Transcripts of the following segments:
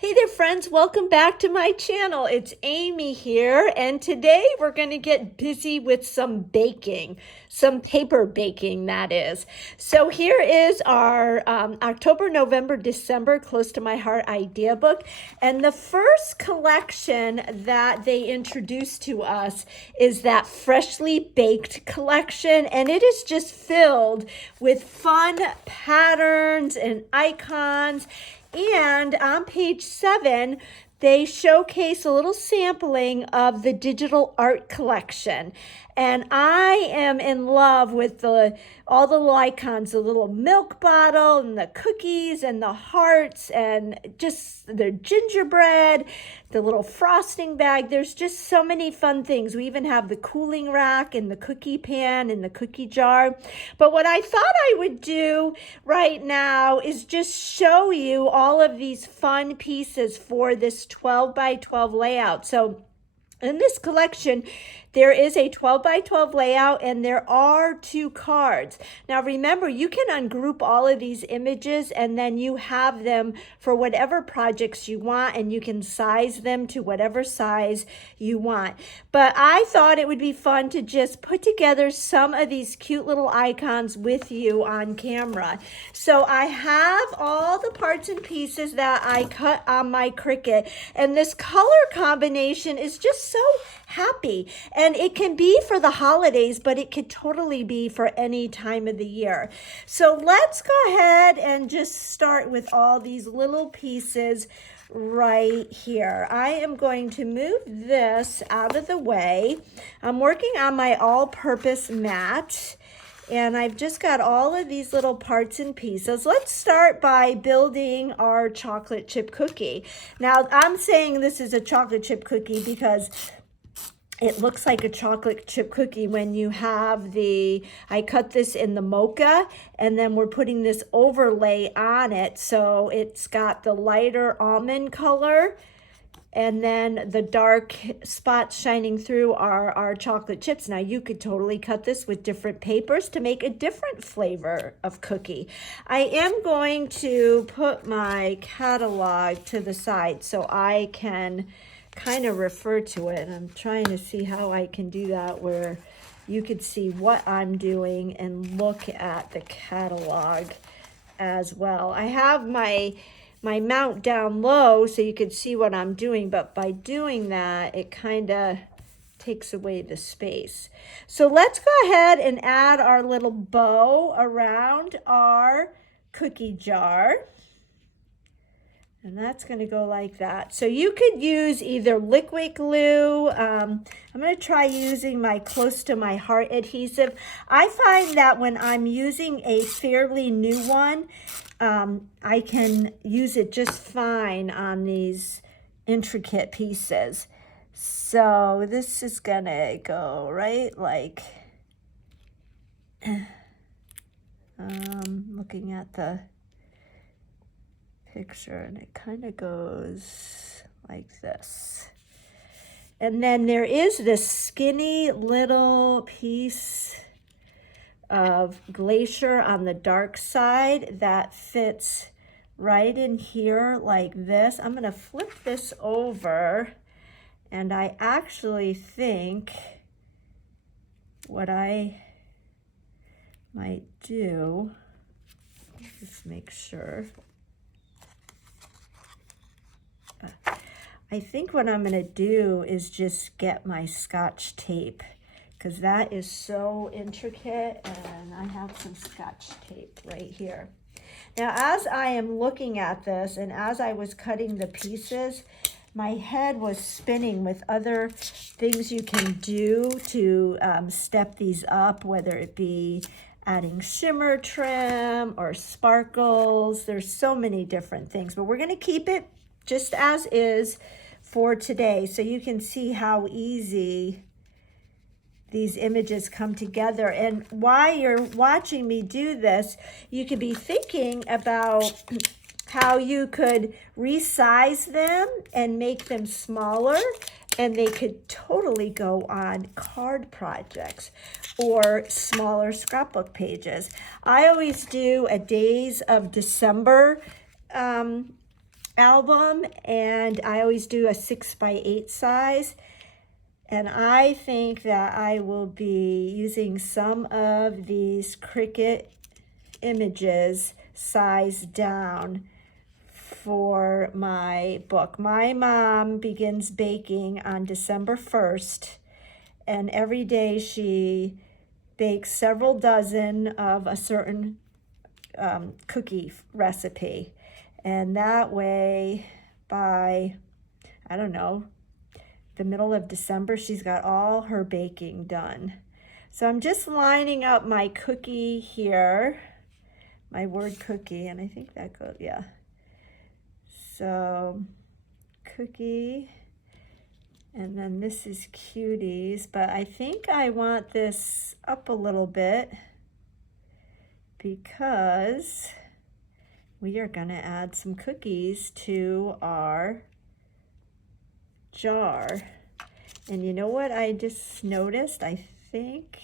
Hey there friends, welcome back to my channel. It's Amy here, and today we're going to get busy with some baking, some paper baking that is. So here is our October, November, December Close to My Heart idea book, and the first collection that they introduced to us is that Freshly Baked collection, and it is just filled with fun patterns and icons. And on page 7, they showcase a little sampling of the digital art collection. And I am in love with all the little icons, the little milk bottle and the cookies and the hearts and just the gingerbread, the little frosting bag. There's just so many fun things. We even have the cooling rack and the cookie pan and the cookie jar. But what I thought I would do right now is just show you all of these fun pieces for this 12 by 12 layout. So in this collection, there is a 12 by 12 layout and there are 2 cards. Now remember, you can ungroup all of these images and then you have them for whatever projects you want, and you can size them to whatever size you want. But I thought it would be fun to just put together some of these cute little icons with you on camera. So I have all the parts and pieces that I cut on my Cricut, and this color combination is just so happy. And it can be for the holidays, but it could totally be for any time of the year. So let's go ahead and just start with all these little pieces right here. I am going to move this out of the way. I'm working on my all-purpose mat, and I've just got all of these little parts and pieces. Let's start by building our chocolate chip cookie. Now, I'm saying this is a chocolate chip cookie because it looks like a chocolate chip cookie when you have I cut this in the mocha, and then we're putting this overlay on it. So it's got the lighter almond color, and then the dark spots shining through our chocolate chips. Now you could totally cut this with different papers to make a different flavor of cookie. I am going to put my catalog to the side so I can kind of refer to it, and I'm trying to see how I can do that where you could see what I'm doing and look at the catalog as well. I have my mount down low so you could see what I'm doing, but by doing that it kind of takes away the space. So let's go ahead and add our little bow around our cookie jar. And that's going to go like that. So you could use either liquid glue. I'm going to try using my Close to My Heart adhesive. I find that when I'm using a fairly new one, I can use it just fine on these intricate pieces. So this is going to go right like, looking at the picture, and it kind of goes like this. And then there is this skinny little piece of glacier on the dark side that fits right in here like this. I'm going to flip this over, and I actually think what I might do, just make sure, I think what I'm going to do is just get my Scotch tape, because that is so intricate, and I have some Scotch tape right here. Now, as I am looking at this and as I was cutting the pieces, my head was spinning with other things you can do to step these up, whether it be adding shimmer trim or sparkles. There's so many different things, but we're going to keep it just as is for today, so you can see how easy these images come together. And while you're watching me do this, you could be thinking about how you could resize them and make them smaller, and they could totally go on card projects or smaller scrapbook pages. I always do a Days of December album, and I always do a 6x8 size. And I think that I will be using some of these Cricut images sized down for my book. My mom begins baking on December 1st, and every day she bakes several dozen of a certain cookie recipe. And that way, by, I don't know, the middle of December, she's got all her baking done. So I'm just lining up my cookie here, my word cookie, and I think that goes, yeah. So cookie, and then this is cuties, but I think I want this up a little bit because we are gonna add some cookies to our jar. And you know what I just noticed? I think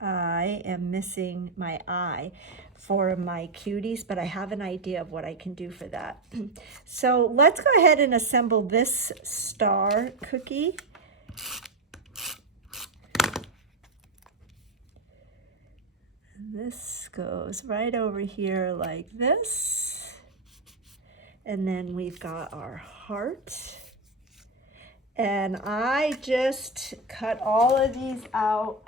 I am missing my eye for my cuties, but I have an idea of what I can do for that. So let's go ahead and assemble this star cookie. And this goes right over here like this. And then we've got our heart. And I just cut all of these out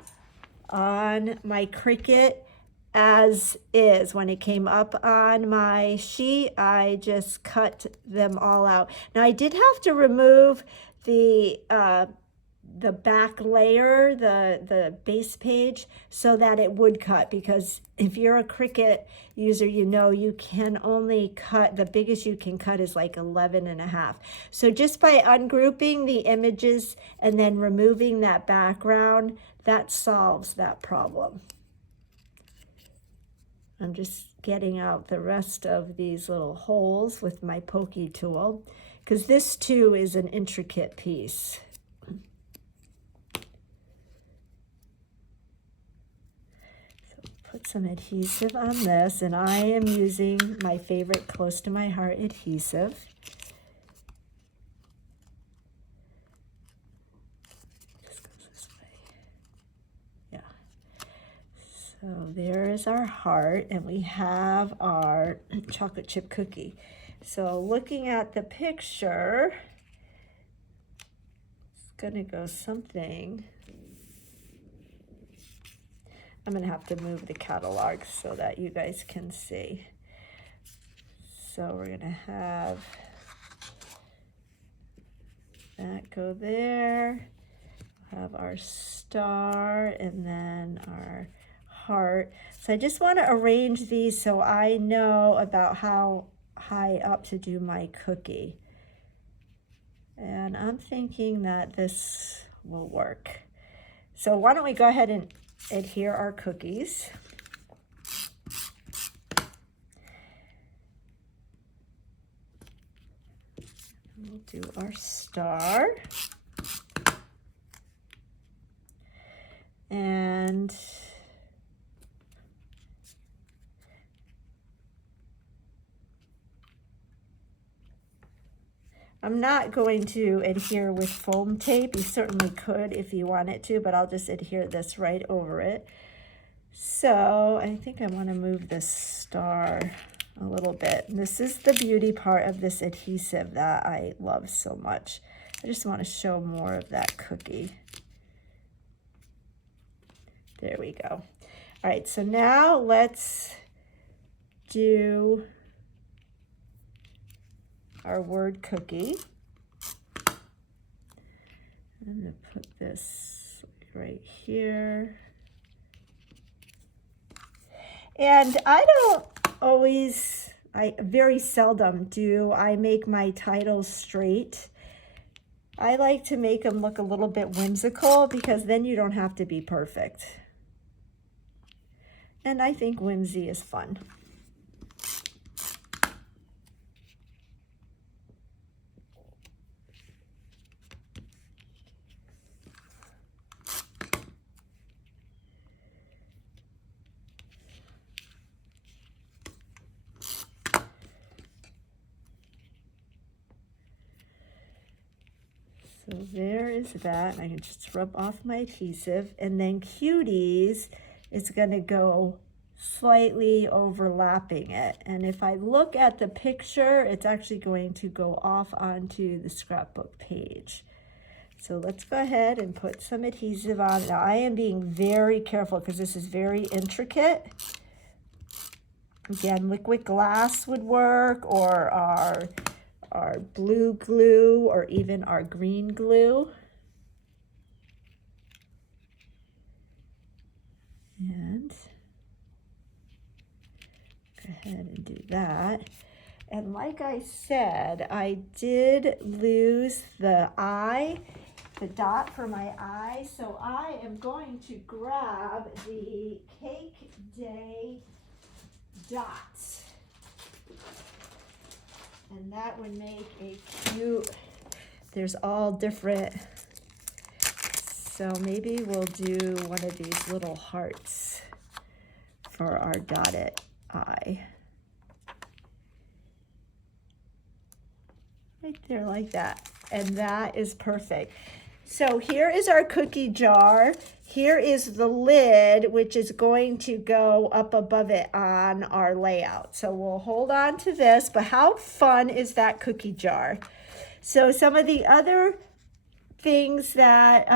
on my Cricut as is. When it came up on my sheet, I just cut them all out. Now I did have to remove the back layer, the base page, so that it would cut, because if you're a Cricut user, you know you can only cut, the biggest you can cut is like 11.5. So just by ungrouping the images and then removing that background, that solves that problem. I'm just getting out the rest of these little holes with my pokey tool, because this too is an intricate piece. Put some adhesive on this, and I am using my favorite Close to My Heart adhesive. This goes this way. Yeah. So there is our heart, and we have our chocolate chip cookie. So looking at the picture, it's gonna go something. I'm gonna have to move the catalog so that you guys can see. So we're gonna have that go there, have our star, and then our heart. So I just wanna arrange these so I know about how high up to do my cookie. And I'm thinking that this will work. So why don't we go ahead and adhere our cookies. We'll do our star. And I'm not going to adhere with foam tape. You certainly could if you wanted to, but I'll just adhere this right over it. So I think I want to move this star a little bit. And this is the beauty part of this adhesive that I love so much. I just want to show more of that cookie. There we go. All right, so now let's do our word cookie. I'm going to put this right here. And I very seldom do I make my titles straight. I like to make them look a little bit whimsical, because then you don't have to be perfect. And I think whimsy is fun. So there is that. I can just rub off my adhesive. And then Cuties is going to go slightly overlapping it. And if I look at the picture, it's actually going to go off onto the scrapbook page. So let's go ahead and put some adhesive on. Now I am being very careful because this is very intricate. Again, liquid glass would work, or our blue glue, or even our green glue. And go ahead and do that. And like I said, I did lose the eye, the dot for my eye, so I am going to grab the Cake Day dots. And that would make a cute, there's all different, so maybe we'll do one of these little hearts for our dotted eye. Right there like that. And that is perfect. So here is our cookie jar. Here is the lid, which is going to go up above it on our layout. So we'll hold on to this, but how fun is that cookie jar? So some of the other things that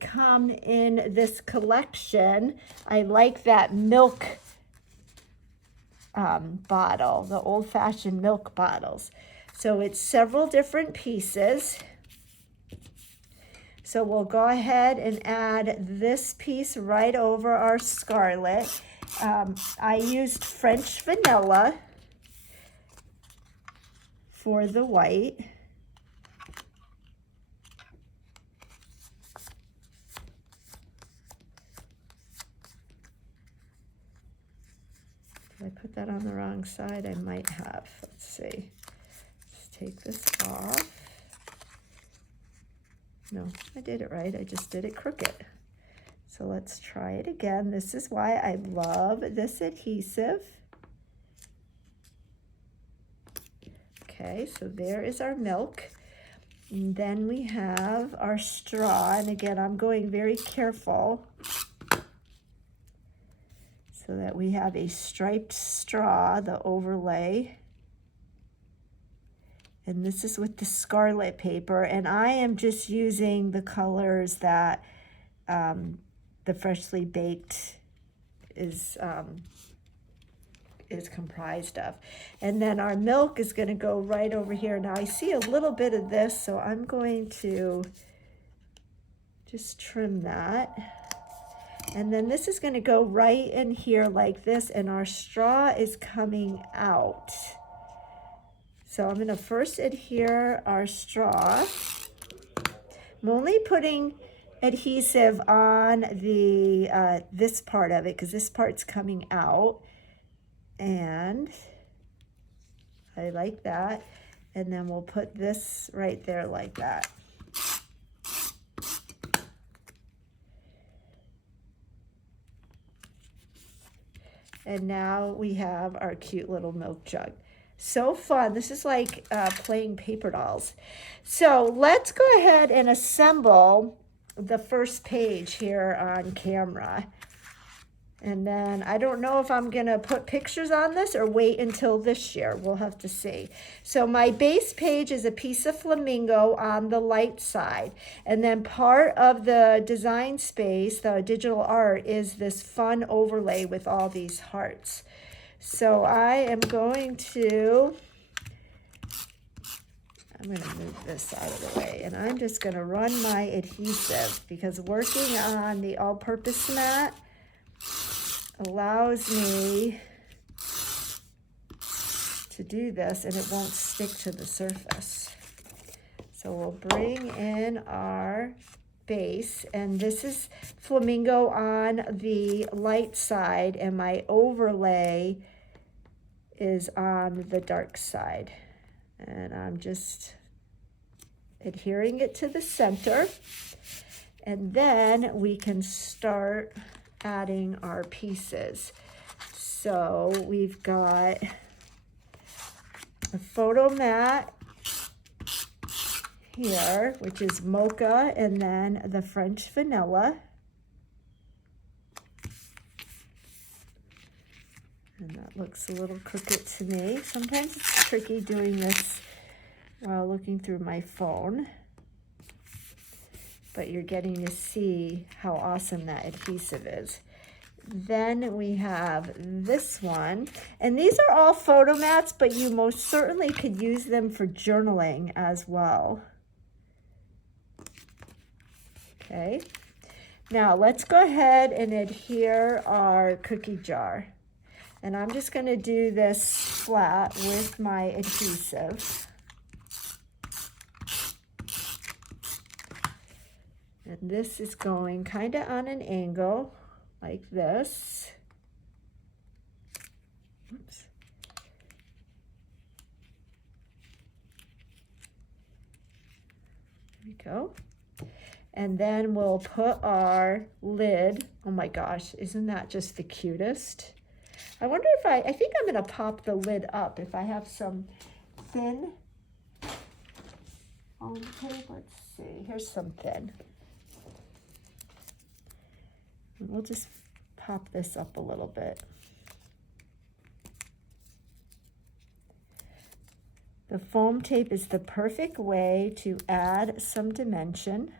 come in this collection, I like that milk bottle, the old-fashioned milk bottles. So it's several different pieces. So we'll go ahead and add this piece right over our scarlet. I used French vanilla for the white. Did I put that on the wrong side? I might have. Let's see. Let's take this off. No, I did it right. I just did it crooked. So let's try it again. This is why I love this adhesive. Okay, so there is our milk. And then we have our straw. And again, I'm going very careful so that we have a striped straw, the overlay. And this is with the scarlet paper, and I am just using the colors that the Freshly Baked is comprised of. And then our milk is going to go right over here. Now I see a little bit of this, so I'm going to just trim that. And then this is going to go right in here like this, and our straw is coming out. So I'm going to first adhere our straw. I'm only putting adhesive on the this part of it because this part's coming out. And I like that. And then we'll put this right there like that. And now we have our cute little milk jug. So fun. This is like playing paper dolls. So let's go ahead and assemble the first page here on camera. And then I don't know if I'm going to put pictures on this or wait until this year. We'll have to see. So my base page is a piece of flamingo on the light side. And then part of the design space, the digital art, is this fun overlay with all these hearts. So I am going to move this out of the way, and I'm just going to run my adhesive because working on the all-purpose mat allows me to do this and it won't stick to the surface. So we'll bring in our base, and this is flamingo on the light side, and my overlay is on the dark side. And I'm just adhering it to the center, and then we can start adding our pieces. So we've got a photo mat here, which is mocha and then the French vanilla. And that looks a little crooked to me. Sometimes it's tricky doing this while looking through my phone. But you're getting to see how awesome that adhesive is. Then we have this one. And these are all photo mats, but you most certainly could use them for journaling as well. Okay. Now let's go ahead and adhere our cookie jar. And I'm just going to do this flat with my adhesive. And this is going kind of on an angle like this. Oops. There we go. And then we'll put our lid. Oh my gosh, isn't that just the cutest? I wonder if I think I'm going to pop the lid up if I have some thin foam tape. Let's see. Here's some thin. And we'll just pop this up a little bit. The foam tape is the perfect way to add some dimension.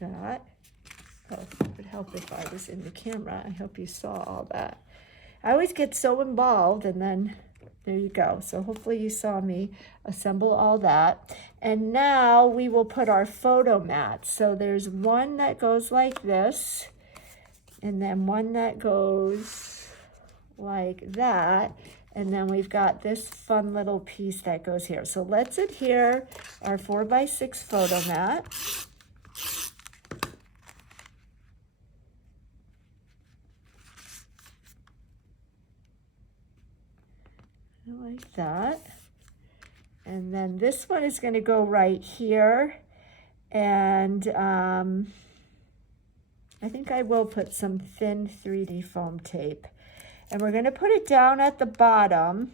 That. Oh, it would help if I was in the camera. I hope you saw all that. I always get so involved, and then there you go. So hopefully you saw me assemble all that. And now we will put our photo mats. So there's one that goes like this, and then one that goes like that. And then we've got this fun little piece that goes here. So let's adhere our 4x6 photo mat. Like that. And then this one is going to go right here. And I think I will put some thin 3D foam tape. And we're going to put it down at the bottom.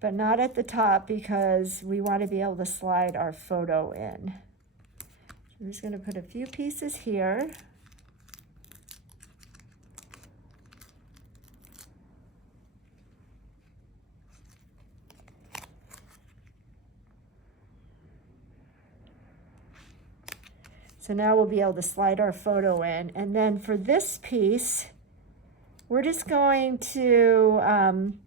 But not at the top because we want to be able to slide our photo in. So I'm just going to put a few pieces here. So now we'll be able to slide our photo in. And then for this piece, we're just going to, I'm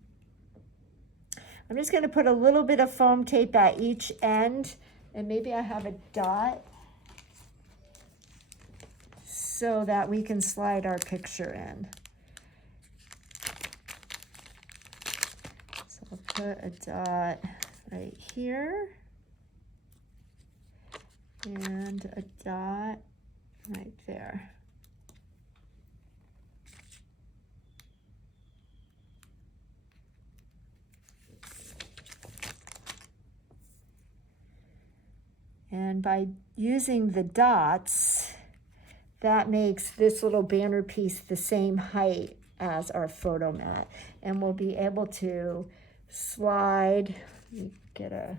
just going to put a little bit of foam tape at each end. And maybe I have a dot so that we can slide our picture in. So I'll put a dot right here. And a dot right there. And by using the dots, that makes this little banner piece the same height as our photo mat. And we'll be able to slide, get a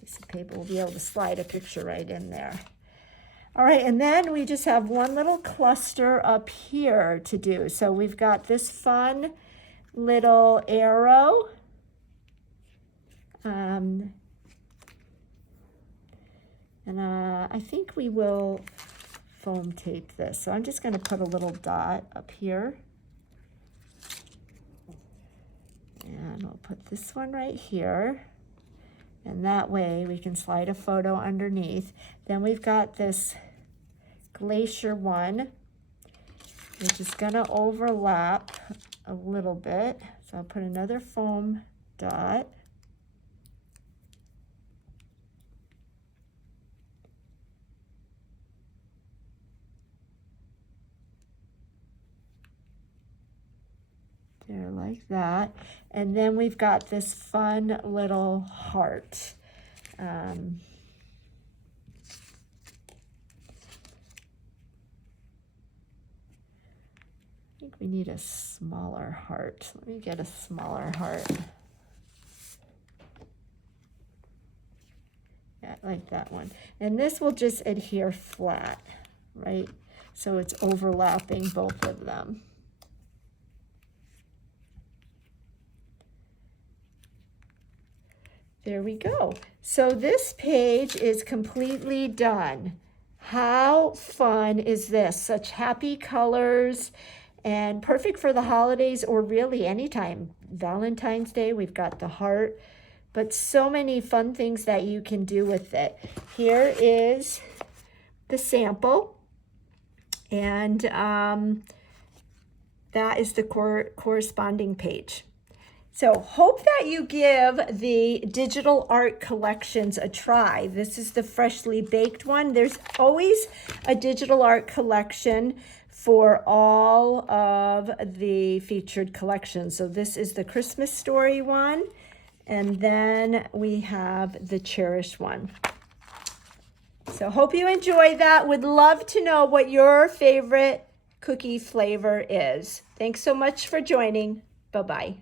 piece of paper, we'll be able to slide a picture right in there. All right, and then we just have one little cluster up here to do. So we've got this fun little arrow. And I think we will foam tape this. So I'm just going to put a little dot up here. And we'll put this one right here. And that way we can slide a photo underneath. Then we've got this glacier one, which is going to overlap a little bit. So I'll put another foam dot. There, like that. And then we've got this fun little heart. I think we need a smaller heart. Let me get a smaller heart. Yeah, like that one. And this will just adhere flat, right? So it's overlapping both of them. There we go. So this page is completely done. How fun is this? Such happy colors and perfect for the holidays or really anytime. Valentine's Day, we've got the heart, but so many fun things that you can do with it. Here is the sample, and that is the corresponding page. So hope that you give the digital art collections a try. This is the freshly baked one. There's always a digital art collection for all of the featured collections. So this is the Christmas Story one, and then we have the Cherish one. So hope you enjoy that. Would love to know what your favorite cookie flavor is. Thanks so much for joining. Bye-bye.